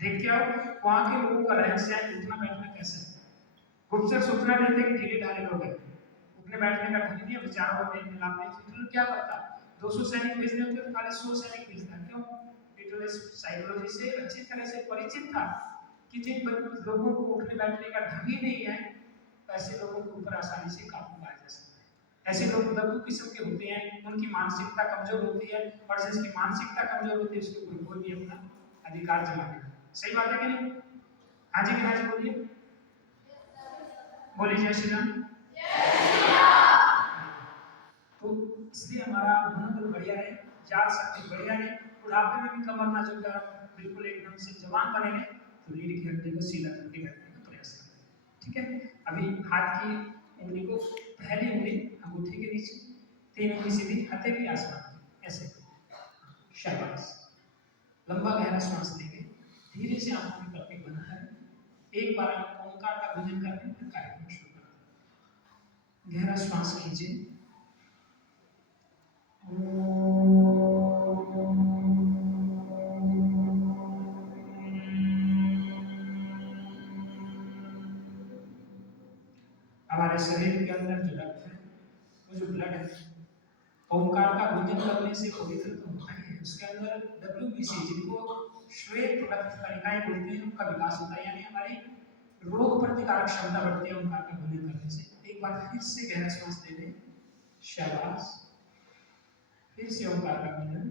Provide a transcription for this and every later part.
देख के आओ वहाँ के लोगों का रहन सहन, उठना बैठना कैसा है। गुप्तचर सूचना देते कि ढीले ढाले लोग हैं, उठने बैठने का ढंग नहीं है, विचारों में मिलाते हैं। हिटलर क्या करता, 200 सैनिक भेजने होते तो खाली 100 सैनिक भेजता। क्यों? हिटलर इस साइकोलॉजी से अच्छी तरह से परिचित था कि जिन लोगों को उठने बैठने का ढंग ही नहीं है, ऐसे लोगों के ऊपर आसानी से काबू पाया जा सकता है। ऐसे लोग दबू किस्म के होते हैं, उनकी मानसिकता कमजोर होती है, और जिसकी मानसिकता कमजोर होती है उसके ऊपर कोई भी अपना अधिकार जमा नहीं करता। सही बात है कि नहीं? हाँ जी विनाश बोलिए, बोलिए जय श्री राम। तो इसलिए हमारा मनोबल बढ़िया रहे, याद शक्ति बढ़िया रहे, बुढ़ापे में भी कमर ना झुक जाए, बिल्कुल एकदम से जवान बनेंगे तो रीढ़ की हड्डी को सीधा करके बैठने का प्रयास करें। ठीक है, अभी हाथ की उंगली को, पहली उंगली अंगूठे के नीचे, 3 उंगली सीधी हथे के आसपास ऐसे, शाबाश। लंबा गहरा श्वास लेंगे, धीरे से आंखों की पलकें बंद करें, एक बार आप ओंकार का भजन करके फिर कार्यक्रम शुरू करें। गहरा श्वास लीजिए, हमारे शरीर के अंदर जो रक्त है, वो जो ब्लड है, ओंकार का भजन करने से पवित्र तो होता ही है, उसके अंदर WBC जिनको श्वेत रक्त कणिकाएं बोलते हैं, उनका विकास होता है, यानी हमारी रोग प्रतिकारक क्षमता बढ़ती है ओंकार का भजन करने से। एक बार फिर से गहरा श्वास ले लें, शाबाश। फिर से ओंकार का भजन,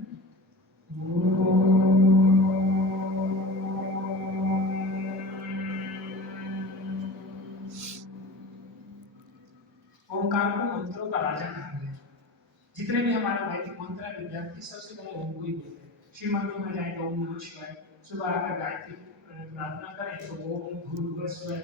ओंकार को मंत्रों का राजा कहा गया। जितने भी हमारे वैदिक मंत्र है, विद्यार्थी सबसे पहले ओम को ही बोलते हैं। शिव मंदिर में जाए तो ओम नमः शिवाय, सुबह आकर गायत्री प्रार्थना करें तो ओम भूर्भुवः स्वः,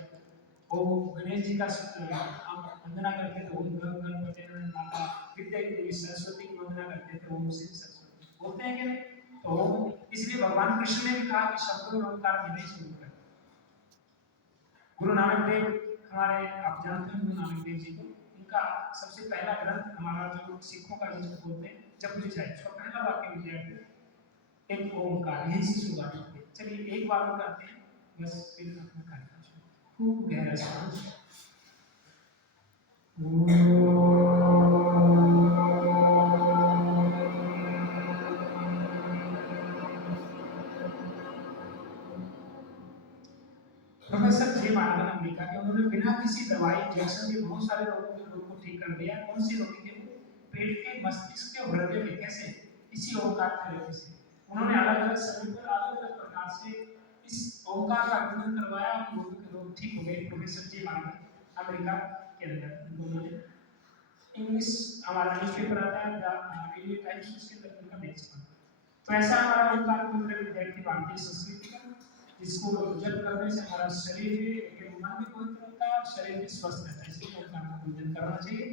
ओम गणेश जी का हम वंदना करते हैं तो ओम गं गणपते नमः, माता विद्या की देवी सरस्वती की वंदना करते हैं तो ओम श्री सरस्वती बोलते हैं कि नहीं? तो ओम, इसलिए भगवान कृष्ण ने भी कहा कि शब्दों में ओंकार की नहीं शुरू करें। गुरु नानक देव हमारे, आप जानते हैं गुरु नानक देव जी को, उनका सबसे पहला ग्रंथ हमारा जो सिखों का जिसको बोलते हैं जपजी साहिब, उसका पहला वाक्य विद्यार्थी एक ओंकार, यही से शुरुआत होती है। चलिए एक बार और करते हैं, बस फिर अपना कार्यक्रम शुरू। खूब गहरा सांस, प्रोफेसर जे मार्गन अमेरिका के, उन्होंने बिना किसी दवाई इंजेक्शन के बहुत सारे लोगों के रोग को ठीक कर दिया। कौन सी रोगी थे? पेट के, मस्तिष्क के और हृदय के। कैसे? इसी ओंकार थेरेपी से। उन्होंने अलग अलग समय पर अलग अलग प्रकार से इस ओंकार का अध्ययन करवाया, लोगों के रोग ठीक हो गए। प्रोफेसर जे मार्गन अमेरिका के अंदर, उन्होंने इंग्लिश हमारा न्यूज़पेपर आता है द इंडियन टाइम्स, उसके अंदर उनका पेज था। तो ऐसा हमारा ओंकार मंत्र विद्यार्थी भारतीय संस्कृति का, जिसको जप करने से हमारा शरीर भी, मन भी पवित्र होता है और शरीर भी स्वस्थ रहता है। इसलिए ओंकार का पूजन करना चाहिए।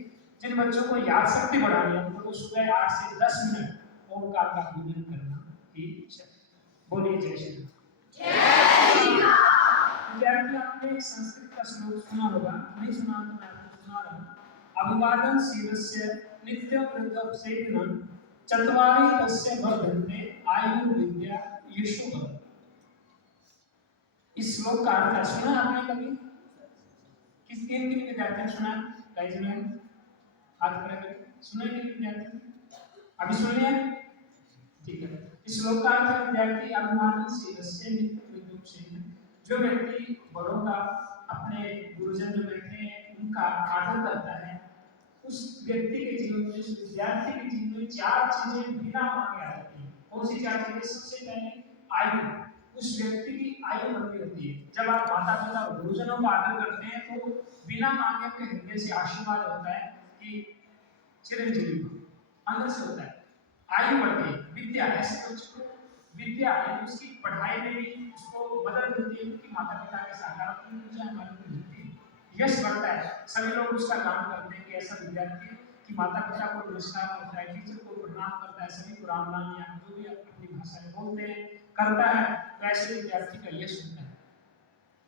जिन बच्चों को याद शक्ति बढ़ानी है उनको तो सुबह 8 से 10 मिनट ओंकार का पूजन करना ही चाहिए। बोलिए जय श्री राम। विद्यार्थी, आपने संस्कृत का श्लोक सुना होगा, नहीं सुना तो मैं आपको सुना रहा हूँ। अभिवादन शीलस्य नित्यं वृद्धोपसेविनं चत्वारि तस्य वर्धन्ते आयुर्विद्या यशो भवति। इस श्लोक का अर्थ सुना आपने कभी? किस किन विद्यार्थी ने सुना? राइज में हाथ खड़े करके सुना कि विद्यार्थी? अभी सुन लिया? ठीक है। इस श्लोक का अर्थ विद्यार्थी अभिवादन शीलस्य नित्यं वृद्धोपसेविनं, जो व्यक्ति बड़ों का, अपने गुरुजन जो बैठे हैं उनका आदर करता है, उस व्यक्ति के जीवन में, उस विद्यार्थी के जीवन में 4 चीजें बिना मांगे आ जाती हैं। कौन सी 4 चीजें? सबसे पहले आयु, उस व्यक्ति की आयु बढ़ती रहती है। जब आप माता पिता और गुरुजनों का आदर करते हैं तो बिना मांगे अपने हृदय से आशीर्वाद होता है कि चिरंजीवी अंदर से होता है। आयु बढ़ती है। विद्या, ऐसे बच्चों को विद्या यानी उसकी पढ़ाई में भी उसको मदद मिलती है क्योंकि माता पिता के सकारात्मक ऊर्जा हमारे को मिलती है। यश बढ़ता है, सभी लोग उसका काम करते हैं कि ऐसा विद्यार्थी कि माता पिता को नमस्कार करता है, टीचर को प्रणाम करता है, सभी को राम नाम या जो भी अपनी भाषा में बोलते हैं करता है, तो ऐसे विद्यार्थी का यश होता है,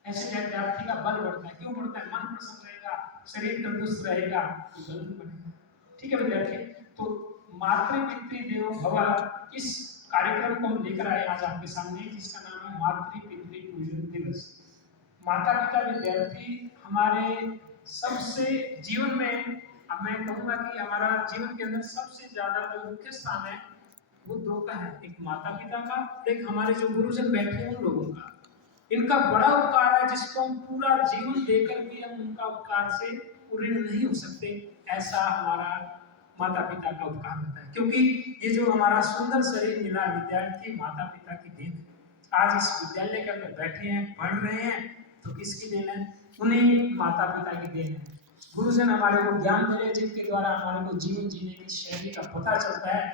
ऐसे विद्यार्थी का बल बढ़ता है। क्यों बढ़ता है? मन प्रसन्न रहेगा, शरीर तंदुरुस्त रहेगा, तो बल भी बढ़ेगा। ठीक है विद्यार्थी, तो मातृ पितृ देवो भव, इस कार्यक्रम को हम लेकर आए आज आपके सामने, जिसका नाम है मातृ पितृ माता पिता विद्यार्थी हमारे सबसे जीवन में, अब मैं कहूँगा कि हमारा जीवन के अंदर सबसे ज्यादा जो मुख्य स्थान है वो दो का है, एक माता पिता का, एक हमारे जो गुरुजन बैठे हैं उन लोगों का। इनका बड़ा उपकार है जिसको हम पूरा जीवन देकर भी हम उनका उपकार से ऋण नहीं हो सकते, ऐसा हमारा माता पिता का उपकार होता है। क्योंकि ये जो हमारा सुंदर शरीर मिला विद्यार्थी माता पिता की देन है। आज इस विद्यालय के अंदर बैठे हैं, पढ़ रहे हैं, तो किसकी देन है? उन्हीं माता पिता की देन है। गुरुजन हमारे को ज्ञान दे रहे हैं जिनके द्वारा हमारे को जीवन जीने की शैली का पता चलता है,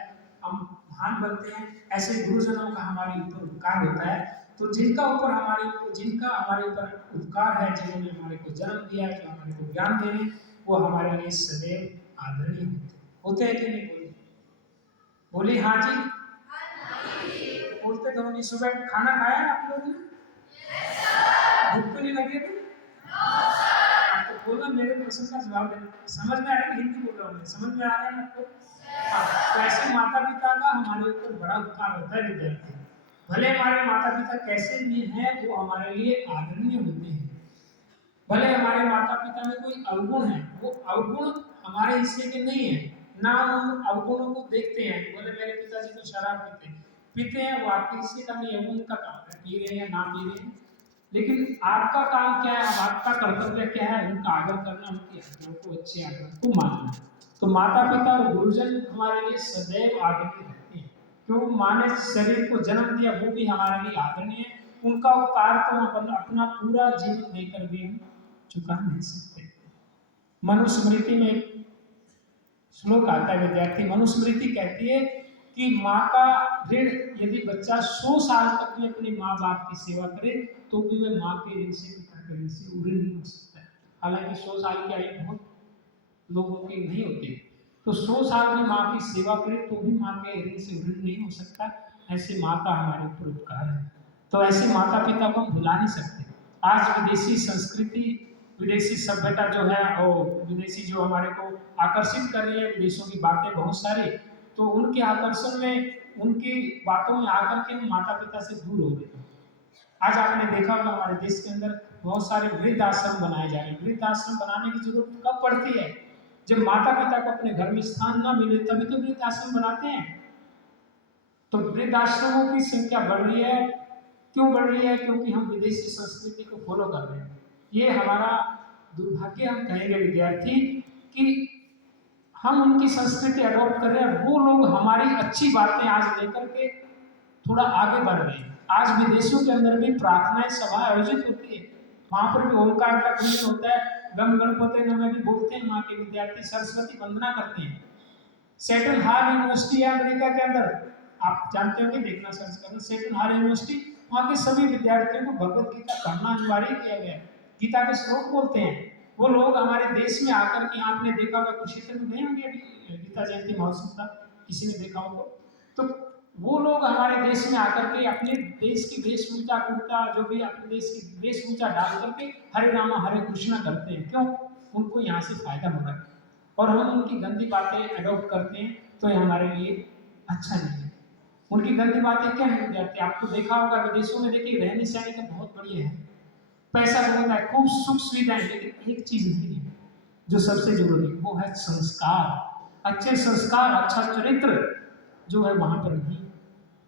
हम महान बनते हैं। ऐसे गुरुजनों का हमारे ऊपर उपकार होता है। तो जिनका हमारे ऊपर उपकार है, जिन्होंने हमारे को जन्म दिया, जो हमारे को ज्ञान दे रहे हैं, वो हमारे लिए सदैव आदरणीय होते हैं कि नहीं? बोली हाँ जी, बोलते तो नहीं। सुबह खाना खाया आप लोगों ने? भूख तो नहीं लगी थी? आपको बोलना, मेरे प्रश्न का जवाब देना। समझ में आ रहा है? हिंदी बोल रहा हूँ मैं, समझ में आ रहा है आपको? हाँ, तो ऐसे माता पिता का हमारे ऊपर बड़ा उपकार होता है विद्यार्थी। भले हमारे माता पिता कैसे भी हैं, वो हमारे लिए आदरणीय होते हैं। भले हमारे माता पिता में कोई अवगुण है, वो अवगुण हमारे हिस्से के नहीं है, ना हम अवगुणों को देखते हैं। बोले मेरे पिताजी तो शराब पीते हैं, वो आपके हिस्से का नहीं है, वो उनका काम है, पी रहे हैं ना पी रहे हैं। लेकिन आपका काम क्या है, आपका कर्तव्य क्या है? उनका आदर करना, उनकी आज्ञाओं को, अच्छी आज्ञाओं को मानना। तो माता पिता और गुरुजन हमारे लिए सदैव आदरणीय रहते हैं। क्यों? माँ ने शरीर को जन्म दिया, वो भी हमारे लिए आदरणीय है। उनका उपकार तो हम अपना पूरा जीवन देकर भी हम चुका नहीं सकते। मनुस्मृति में एक श्लोक आता है विद्यार्थी, मनुस्मृति कहती है कि माँ का ऋण, यदि बच्चा 100 साल तक में अपनी माँ बाप की सेवा करे तो भी वह माँ के ऋण से, पिता के ऋण से ऋण नहीं हो सकता है। हालांकि 100 साल की आयु बहुत लोगों की नहीं होती, तो 100 साल में माँ की सेवा करे तो भी माँ के ऋण से ऋण नहीं हो सकता। ऐसे माँ का हमारे ऊपर उपकार है, तो ऐसे माता पिता को हम भुला नहीं सकते। आज विदेशी संस्कृति, विदेशी सभ्यता जो है और विदेशी जो हमारे को आकर्षित कर रही है, विदेशों की बातें बहुत सारी, तो उनके आकर्षण में, उनकी बातों में आकर के हम माता पिता से दूर हो रहे हैं। आज आपने देखा होगा हमारे देश के अंदर बहुत सारे वृद्ध आश्रम बनाए जा रहे हैं। वृद्ध आश्रम बनाने की जरूरत कब पड़ती है? जब माता पिता को अपने घर में स्थान न मिले, तभी तो वृद्ध आश्रम बनाते हैं। तो वृद्ध आश्रमों की संख्या बढ़ रही है। क्यों बढ़ रही है? क्योंकि हम विदेशी संस्कृति को फॉलो कर रहे हैं। ये हमारा दुर्भाग्य हम कहेंगे विद्यार्थी कि हम उनकी संस्कृति अडॉप्ट कर रहे हैं। वो लोग हमारी अच्छी बातें आज लेकर के थोड़ा आगे बढ़ रहे हैं। आज विदेशों के अंदर भी प्रार्थनाएं सभा आयोजित होती है, वहां पर भी ओंकार का पूजन होता है, गम गणपति में भी बोलते हैं, वहां के विद्यार्थी सरस्वती वंदना करते हैं। सेटल हार यूनिवर्सिटी है अमेरिका के अंदर, आप जानते होंगे, देखना सर्च करना, सेटल हार यूनिवर्सिटी, वहाँ के सभी विद्यार्थियों को भगवत गीता पढ़ना अनिवार्य किया गया है। गीता के श्लोक बोलते हैं। वो लोग हमारे देश में आकर के, आपने देखा होगा कुरुक्षेत्र में गए होंगे अभी गीता जयंती महोत्सव था, किसी ने देखा होगा, तो वो लोग हमारे देश में आकर के अपने देश की वेशभूषा, कुर्ता, जो भी अपने देश की वेशभूषा डाल करके हरे रामा हरे कृष्णा करते हैं। क्यों? उनको यहाँ से फायदा हो रहा है, और हम उनकी गंदी बातें अडॉप्ट करते हैं, तो ये हमारे लिए अच्छा नहीं है। उनकी गंदी बातें क्या है विद्यार्थी? आपको देखा होगा विदेशों में, देखिए रहने सहने का बहुत बढ़िया है, पैसा होता है, खूब सुख सुविधाएं, लेकिन एक चीज नहीं है जो सबसे जरूरी, वो है संस्कार। अच्छे संस्कार, अच्छा चरित्र जो है वहां पर नहीं।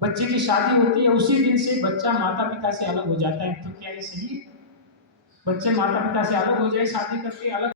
बच्चे की शादी होती है, उसी दिन से बच्चा माता पिता से अलग हो जाता है। तो क्या ये सही है? बच्चे माता पिता से अलग हो जाए शादी करके, अलग